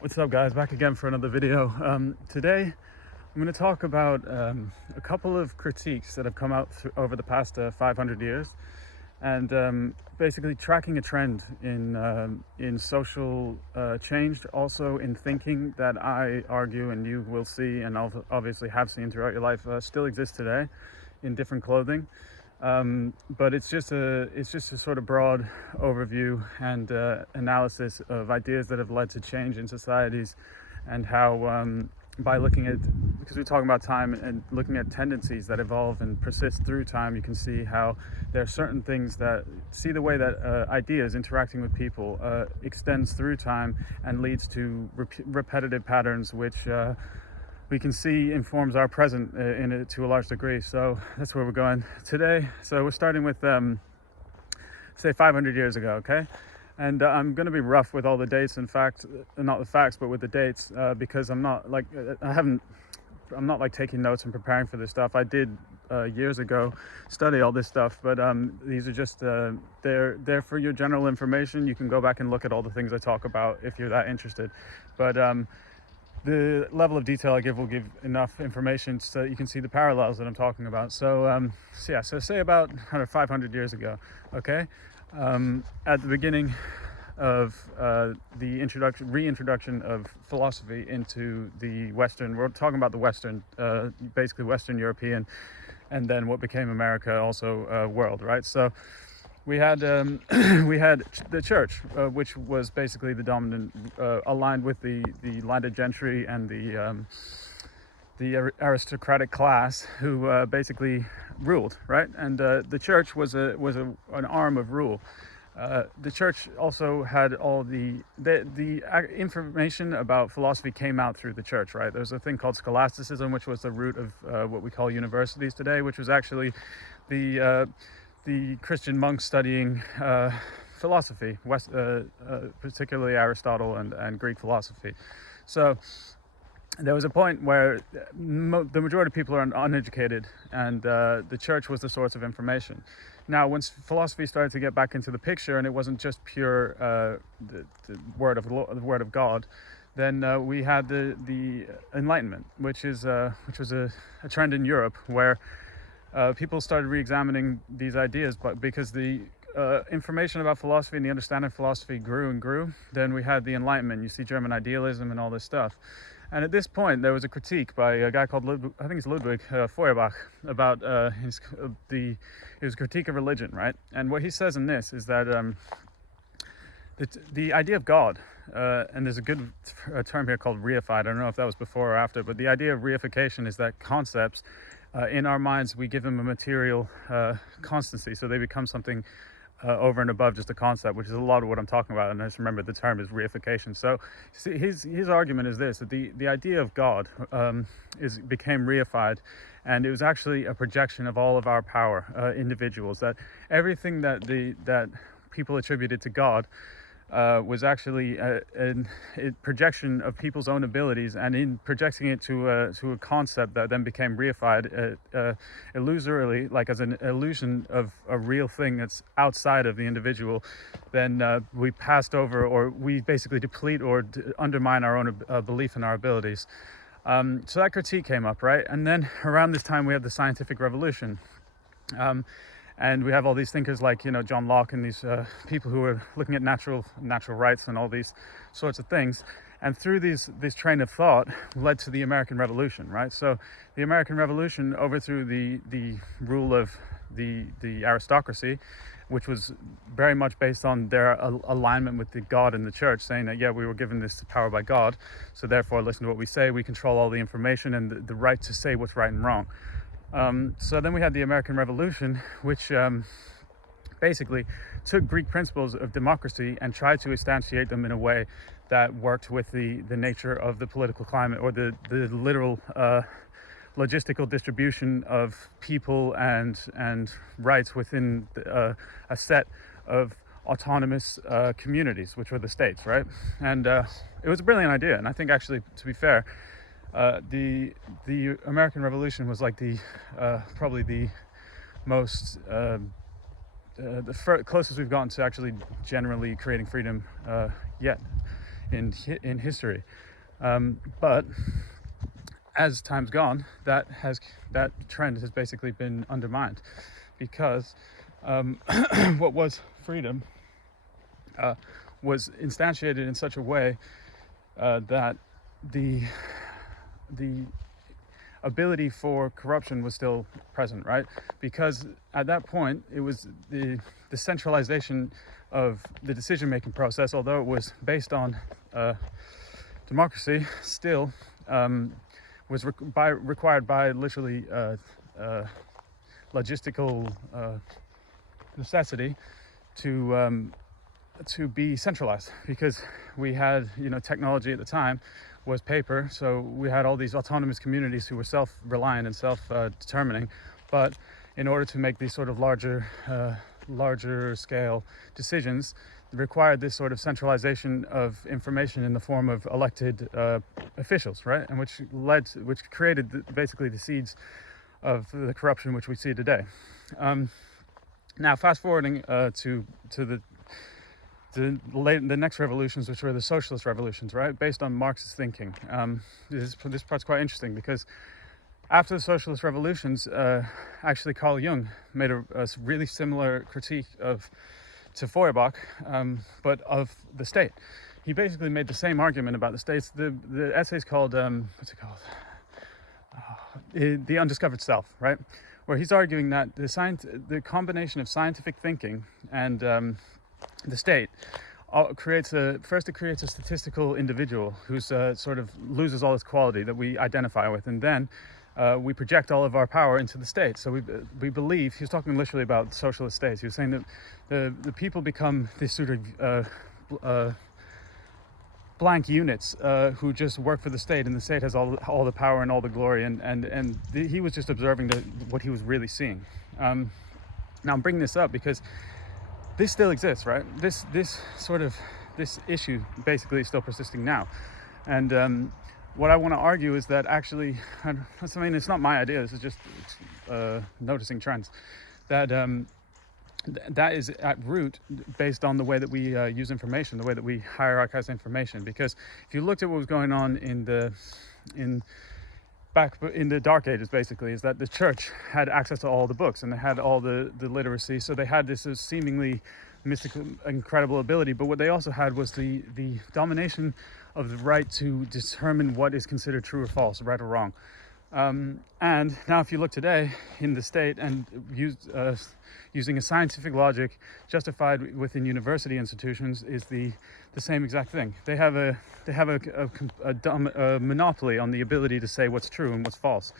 What's up, guys? Back again for another video. Today I'm going to talk about a couple of critiques that have come out over the past 500 years, and basically tracking a trend in social change, also in thinking, that I argue, and you will see and obviously have seen throughout your life, still exists today in different clothing. But it's just a sort of broad overview and analysis of ideas that have led to change in societies, and how by looking at, because we're talking about time and looking at tendencies that evolve and persist through time, you can see how there are certain things that see the way that ideas interacting with people extends through time and leads to repetitive patterns, which we can see informs our present in it to a large degree. So that's where we're going today. So we're starting with say 500 years ago, okay? And I'm going to be rough with all the dates and facts, not the facts, but with the dates, because I'm not like taking notes and preparing for this stuff. I did years ago study all this stuff, but these are just they're for your general information. You can go back and look at all the things I talk about if you're that interested. But the level of detail I give will give enough information so that you can see the parallels that I'm talking about. So so say about 500 years ago, okay? At the beginning of the reintroduction of philosophy into the Western, we're talking about the Western, basically Western European, and then what became America, also world, right? So we had we had the church, which was basically the dominant, aligned with the landed gentry and the aristocratic class, who basically ruled, right? And the church was an arm of rule. The church also had all the information about philosophy came out through the church, right? There's a thing called scholasticism, which was the root of what we call universities today, which was actually the Christian monks studying philosophy, particularly Aristotle and Greek philosophy. So there was a point where the majority of people are uneducated, and the church was the source of information. Now, once philosophy started to get back into the picture, and it wasn't just pure the word of God, then we had the Enlightenment, which was a trend in Europe where people started re-examining these ideas, but because the information about philosophy and the understanding of philosophy grew and grew, then we had the Enlightenment. You see German idealism and all this stuff. And at this point, there was a critique by a guy called Ludwig Feuerbach about his critique of religion, right? And what he says in this is that the idea of God, and there's a good term here called reified. I don't know if that was before or after, but the idea of reification is that concepts, in our minds, we give them a material constancy, so they become something over and above just a concept, which is a lot of what I'm talking about. And I just remember the term is reification. So see, his argument is this: that the idea of God became reified, and it was actually a projection of all of our power, individuals. That everything that people attributed to God was actually a projection of people's own abilities, and in projecting it to a concept that then became reified illusorily, like as an illusion of a real thing that's outside of the individual, then we passed over, or we basically deplete or undermine our own belief in our abilities. So that critique came up, right? And then around this time we had the scientific revolution. And we have all these thinkers like, John Locke and these people who are looking at natural rights and all these sorts of things. And through this train of thought led to the American Revolution, right? So the American Revolution overthrew the rule of the aristocracy, which was very much based on their alignment with the God and the church, saying that, yeah, we were given this power by God, so therefore listen to what we say, we control all the information and the right to say what's right and wrong. So then we had the American Revolution, which basically took Greek principles of democracy and tried to instantiate them in a way that worked with the nature of the political climate, or the literal logistical distribution of people and rights within a set of autonomous communities, which were the states, right? And it was a brilliant idea, and I think, actually, to be fair, the American Revolution was like probably the most closest we've gotten to actually generally creating freedom yet in history. But as time's gone, that trend has basically been undermined, because what was freedom was instantiated in such a way that the ability for corruption was still present, right? Because at that point, it was the centralization of the decision-making process, although it was based on democracy, still was required by literally logistical necessity to be centralized, because we had, technology at the time was paper, so we had all these autonomous communities who were self-reliant and self-determining. But in order to make these sort of larger scale decisions, required this sort of centralization of information in the form of elected officials, right? And which created basically the seeds of the corruption which we see today. Now, fast forwarding to the next revolutions, which were the socialist revolutions, right, based on Marxist thinking. This part's quite interesting, because after the socialist revolutions, actually Carl Jung made a really similar critique to Feuerbach, but of the state. He basically made the same argument about the states. The essay's called The Undiscovered Self, right, where he's arguing that the combination of scientific thinking and the state creates a statistical individual who's sort of loses all its quality that we identify with, and then we project all of our power into the state. So we believe, he was talking literally about socialist states. He was saying that the people become this sort of blank units who just work for the state, and the state has all the power and all the glory, and he was just observing what he was really seeing. Now I'm bringing this up because this still exists, right? This issue basically is still persisting now. And what I want to argue is that actually, it's not my idea, this is just noticing trends, that that is at root based on the way that we use information, the way that we hierarchize information. Because if you looked at what was going on back in the Dark Ages, basically, is that the church had access to all the books, and they had all the literacy, so they had this seemingly mystical, incredible ability. But what they also had was the domination of the right to determine what is considered true or false, right or wrong. And now if you look today in the state, and using a scientific logic justified within university institutions, is the same exact thing. They have a monopoly on the ability to say what's true and what's false.